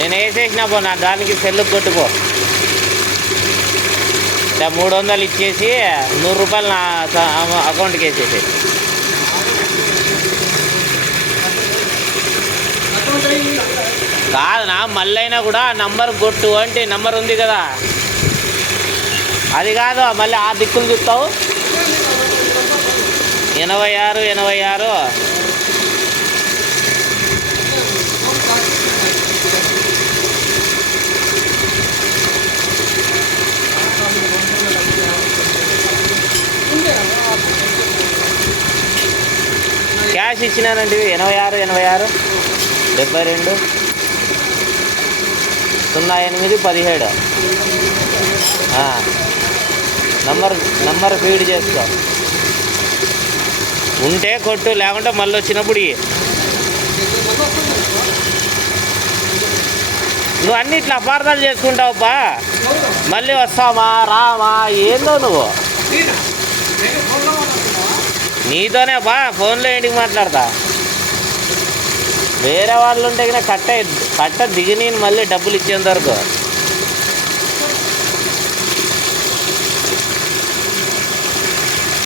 నేను వేసేసిన పో నా దానికి సెల్లుకు కొట్టుకో. 300 ఇచ్చేసి 100 రూపాయలు నా అకౌంట్కి వేసేసి. కాదునా మళ్ళీ కూడా నంబర్ కొట్టు అంటే నంబర్ ఉంది కదా, అది కాదు మళ్ళీ ఆ దిక్కులు చూస్తావు. 86 క్యాష్ ఇచ్చినానండి. 86 72 08 17 నంబర్ ఫీడ్ చేసుకో. ఉంటే కొట్టు, లేకుంటే మళ్ళీ వచ్చినప్పుడు నువ్వు అన్ని ఇట్లా అపార్థాలు చేసుకుంటావుపా. మళ్ళీ వస్తావా రావా ఏందో నువ్వు. నీతోనే బా ఫోన్లో ఏంటికి మాట్లాడతా. వేరే వాళ్ళు ఉంటే కట్ట దిగి నేను మళ్ళీ డబ్బులు ఇచ్చేంత వరకు